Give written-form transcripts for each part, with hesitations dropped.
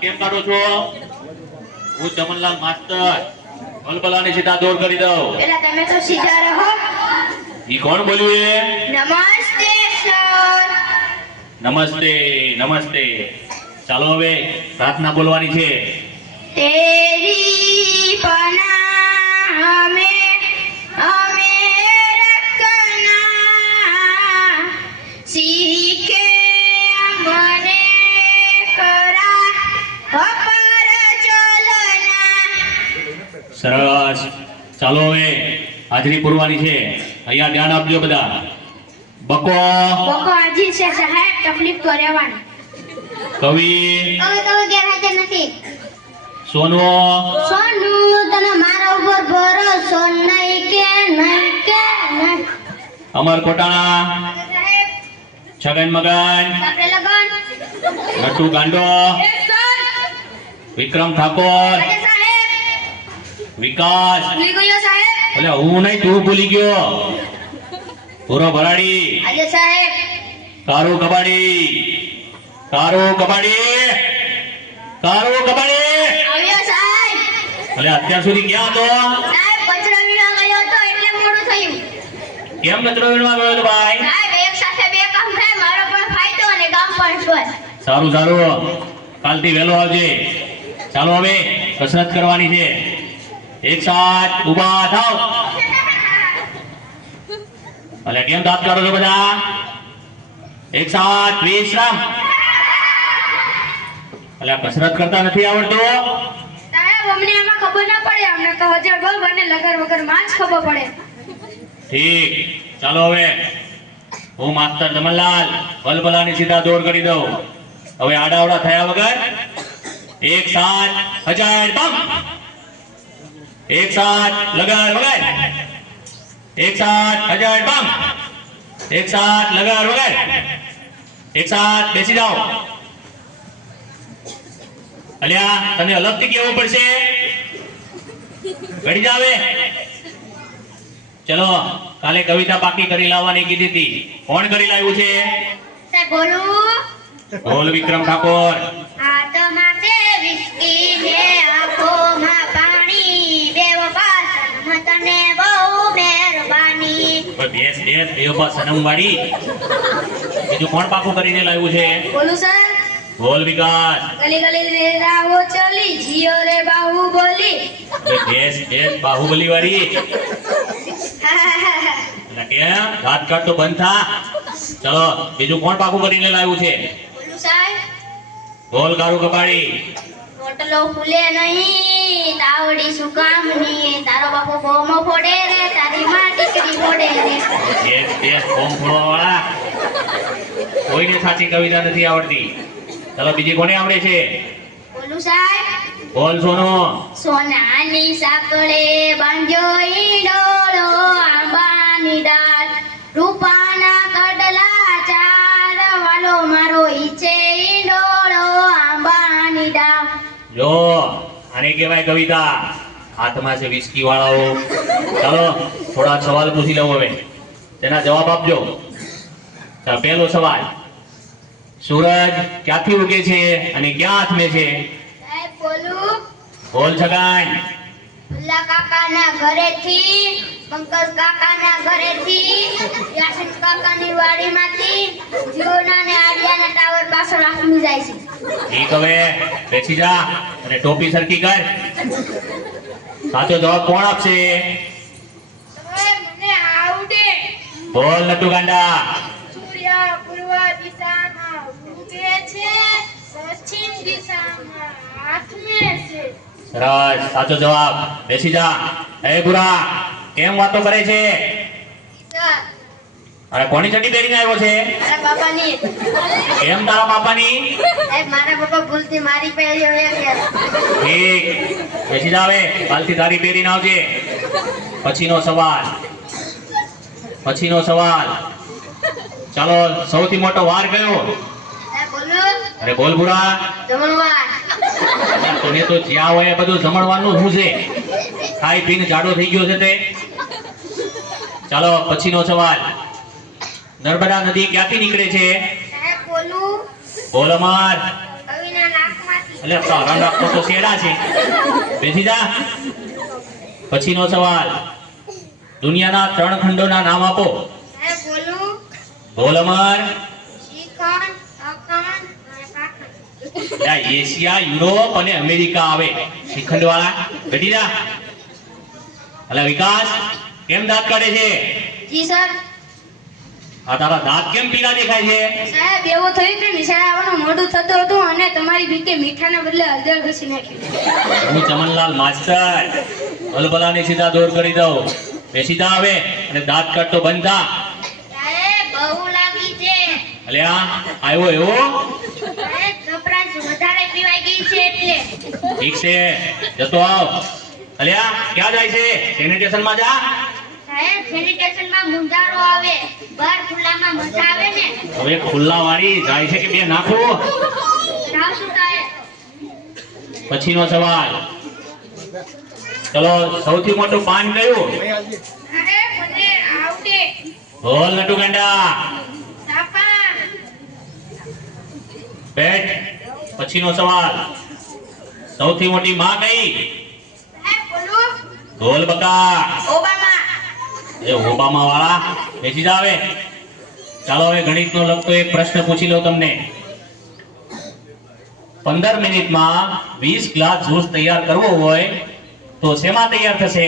કેમ કાઢો છો? હું ચમનલાલ માસ્ટર બલબલાને સીધા દોર કરી દઉં. પેલા તમે તો સીધા રહો. ઈ કોણ બોલ્યું એ? નમસ્તે સર. નમસ્તે નમસ્તે. ચાલો હવે પ્રાર્થના બોલવાની છે. તેરી પનાહ અમે રખના સીખે મને કરા અપર ચલના. સરસ. ચાલો હવે હાજરી પૂરવાની છે. અહીંયા ધ્યાન આપજો બધા. બકો બકો હાજી છે સાહેબ, તકલીફ તો રહેવાની. કવિ તો ગેરહાજર નથી. સોનો સોનુ તને મારા ઉપર ભરોસો નહીં કે નહીં. અમર કોટાણા સાહેબ છગન મગન આપણે લગન. નટુ ગાંડો એ સર. વિક્રમ ઠાકોર આજે સાહેબ વિકાસ. ભૂલી ગયો સાહેબ. એટલે હું નહીં, તું ભૂલી ગયો. પૂરો ભરાડી આજે સાહેબ કારો કબાડી કારો કબાડી કારો કબાડી. આવ્યો સાહેબ. એટલે અત્યાર સુધી ક્યાં હતો? સાહેબ કચરા વીણવા ગયો હતો એટલે મોડું થયું. કેમ કચરો વીણવા ગયો હતો ભાઈ? સાહેબ એક સાથે બે કામ થાય, મારો પણ ફાયદો અને ગામ પણ સ્વસ્થ. સારું સારું, કાલથી વહેલો આવજે. ચાલો હવે કસરત કરવાની છે. એક સાથ ઊભા થાવ. એટલે કેમ દાંત કાઢો છો બધા? એક સાથ વિશ્રામ. એટલે કસરત કરતા નથી આવડતું? સાહેબ અમને એમાં ખબર ના પડે, અમને તો હજાર બલ્બ અને લગર વગર માં જ ખબર પડે. ઠીક. ચાલો હવે હું માસ્ટર જમનલાલ બલબલાની સીધા દોર કરી દઉં. હવે આડાવડા થયા વગર એક સાથ હજાર બમ. એક સાથ લગાર વગર. એક સાથ હજાર બમ. એક સાથ લગાર વગર. એક સાથ બેસી જાઓ. અલ્યા તને અલગથી કેવું પડશે. ઘડી જાવે. ચલો કાલે કવિતા પાકી કરી લાવવાની કીધી હતી. કોણ કરી લાવ્યું છે? સાહેબ બોલું. બોલ વિક્રમ ઠાકોર. હાથમાં છે વિસ્કી ને આંખોમાં પાણી, બેવ પાસણમાં તને બહુ મહેરબાની. બેસ બેસ બેવપા સનમ વાળી. બીજું કોણ પાકું કરીને લાવ્યું છે? બોલું સર. બોલ વિકાસ. ગલી ગલી રે રાવો ચલી જીઓ રે બાહુબલી. બેસ બેસ બાહુબલી વાળી. એટલે કેમ દાંત કાઢતો બંધ થા. ચલો બીજું કોણ પાકું કરીને લાવ્યું છે? બોલું સાહેબ. બોલ કારું કબાડી. રોટલો ફૂલે નહીં તાવડી શું કામની, તારો બાપો બોમો ફોડે રે, તારી માં ટીકડી ફોડે રે. બેસ બેસ ફોર્મ ફોડવા વાળા. કોઈને સાચી કવિતા નથી આવડતી. ચલો બીજી કોને આવડે છે? બોલું સાહેબ. બોલ સોનો. સોનાની સાંકળે બાંધ્યો ઈંડોળો, આંબાની ડાળ રૂપાના કડલા ચાર, વાલો મારો ઈચે ઈંડોળો આંબાની ડાળ. જો આને કહેવાય કવિતા. હાથમાં છે વિસ્કી વાળાઓ. ચાલો થોડા સવાલ પૂછી લઉં હવે, તેના જવાબ આપજો. ચાલો પહેલો સવાલ. સૂરજ ક્યાંથી ઉગે છે અને ક્યાં હાથમે છે? સાહેબ બોલું. બોલ છગન. ભુલ્લા કાકાના ઘરેથી, પંકજ કાકાના ઘરેથી, યાસીન કાકાની વાડીમાંથી, જીઓના ને આડિયાના ટાવર પાછળ આખમી જાય છે. ઠીક, હવે બેસી જા અને ટોપી સરખી કર. સાચો જવાબ કોણ આપશે? મને આવડે. બોલ નટુ ગાંડા. સૂર્ય પૂર્વ દિશામાં ઉગે છે, પશ્ચિમ દિશામાં આથમે છે. સરસ, સાચો જવાબ. બેસી જા. એ બુરા કેમ વાતો કરે છે? સર, અરે કોની ચડ્ડી પહેરીને આવ્યો છે? મારા બાપાની. કેમ તારા બાપાની? સાહેબ મારા પપ્પા ભૂલથી મારી પહેરી હોય ગયા. ઠીક, બેસી જા. હવે કાલથી તારી પહેરીને આવજે. પછીનો સવાલ. ચાલો સૌથી મોટો વાર કયો? સાહેબ બોલું. અરે બોલ બુરા. જમણવાર. તને તો જ્યાં હોય એ બધું જમણવાનું શું છે? ખાઈ પીને જાડો થઈ ગયો છે તે. ચાલો પછીનો સવાલ. નર્મદા નદી ક્યાંથી નીકળે છે? સાહેબ બોલું. બોલ અમર. કવિના નાકમાંથી. એટલે તારા નાખતો તો શેડા છે. બેસી જા. પછીનો સવાલ, દુનિયાના 3 ખંડોના નામ આપો. સાહેબ બોલું. બોલ અમર. શ્રીખંડ, અખંડ અને કાખંડ. આ એશિયા, યુરોપ અને અમેરિકા આવે શ્રીખંડ વાળા. બેઠી જા. અલા વિકાસ, કેમ દાંત કાઢે છે? જી સર. આ તારા દાંત કેમ પીળા દેખાય છે? સાહેબ એવું થયું કે નિશાળે આવવાનું મોડું થતું હતું અને તમારી બીકે મીઠાના બદલે હળદર ઘસી નાખ્યું. હું ચમનલાલ માસ્ટર ભલભલાને સીધા દોર કરી દઉં. બેસી જા હવે અને દાંત કાઢતો બંધ થા. સાહેબ બહુ લાગી છે. અલ્યા આવ્યો એવો? સાહેબ કપરાશ વધારે પીવાઈ ગઈ છે એટલે. ઠીક છે, જતો આવ. અલ્યા ક્યાં જાય છે? સેનિટેશન માં જા. સાહેબ સેનિટેશનમાં મુંજારો આવે, બહાર ખુલ્લામાં મજા આવે ને. હવે ખુલ્લા વાળી જાય છે કે બે નાખો? જાવશું સાહેબ. પછીનો સવાલ, ચલો સૌથી મોટું પાન કયું? અરે મને આવડે. બોલ નટુ ગાંડા. સાપા. બેઠ. પછીનો સવાલ, સૌથી મોટી માં કઈ? સાહેબ બોલું. બોલ બકા. ઓબામા. એ ઓબામા વાળા. બેસી જા હવે. ચાલો હવે ગણિતનો લગતો એક પ્રશ્ન પૂછી લો તમને. 15 મિનિટમાં 20 ગ્લાસ જ્યુસ તૈયાર કરવો હોય તો શેમાં તૈયાર થશે?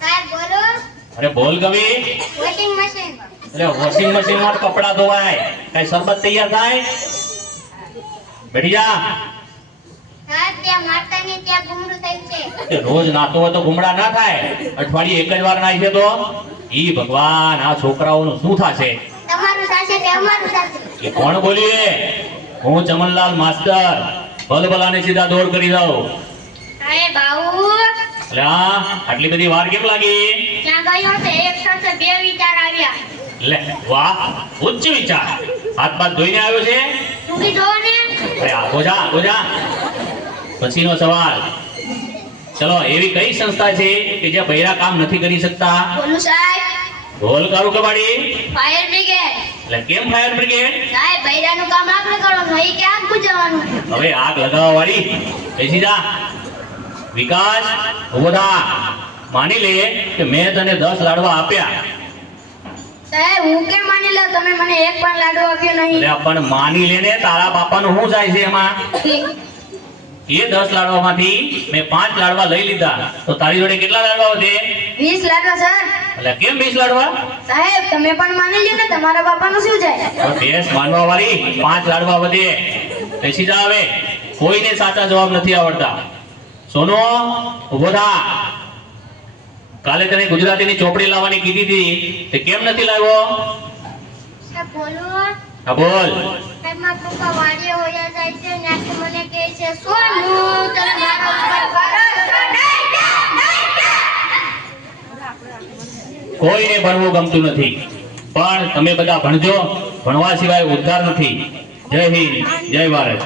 સાહેબ બોલું. અરે બોલ ગવી. Washing machine. એટલે વોશિંગ મશીન માં કપડા ધોવાય, કઈ શરબત તૈયાર થાય? બેઠી જા. સાહેબ ત્યાં માતાની ત્યાં ગુમડું થઈ છે. કે રોજ નાતો હોય તો ગુમડા ના થાય, અઠવાડિયે એક જ વાર નાય છે તો ઈ ભગવાન, આ છોકરાઓનું શું થશે? તમારું સાસે કે અમારું સાસે? એ કોણ બોલીએ? હું ચમનલાલ માસ્ટર ભલભલાને સીધા દોર કરી દઉં. સાહેબ બાબુ એટલે આટલી બધી વાર કેમ લાગી? ત્યાં ગયો છે એક સાથે બે વિચાર આવ્યા. લે વાહ, ઉચ્ચ વિચાર. હાથ પાથ ધોઈને આવ્યો છે? તું બી જોવો ને. અરે આગો જા, આગો જા. પછીનો સવાલ, ચલો એવી કઈ સંસ્થા છે કે જે બૈરા કામ નથી કરી શકતા? બોલું સાહેબ. ઢોલ કારું કબાડી. Fire brigade. એટલે કેમ ફાયર બ્રિગેડ? સાહેબ બૈરાનું કામ આપણે કરવાનું, એ કે આગ બુઝાવવાનું. હવે આગ લગાવવા વાળી. બેસી જા. વિકાસ ઉભો થા. માની લે કે મેં તને 10 લાડવા આપ્યા. સાહેબ હું કેમ માની લઉં? તમે મને એક પણ લાડુ આપ્યો નહીં. એટલે પણ માની લેને, તારા બાપાનું શું જાય છે એમાં? એ 10 લાડવામાંથી મેં 5 લાડવા લઈ લીધા તો તારી જોડે કેટલા લાડવા વધે? 20 લાડવા સર. એટલે કેમ 20 લાડવા? સાહેબ તમે પણ માની લ્યો ને, તમારા બાપાનું શું જાય? બેસ માનવા વાળી, 5 લાડવા વધે. બેસી જા હવે. કોઈને સાચા જવાબ નથી આવડતા. સોનો ઉભો થા. કાલે તને ગુજરાતીની ચોપડી લાવવાની કીધી હતી, તે કેમ નથી લાવ્યો? સાહેબ બોલું. હા બોલ. સાહેબ મારા પપ્પા વાડીએ હોયા જાય છે ને આખી મને કહે છે સોનું તમે મારા ઉપર ભરોસો નહીં કર. કોઈને ભણવું ગમતું નથી, પણ તમે બધા ભણજો. ભણવા સિવાય ઉદ્ધાર નથી. જય હિન્દ, જય ભારત.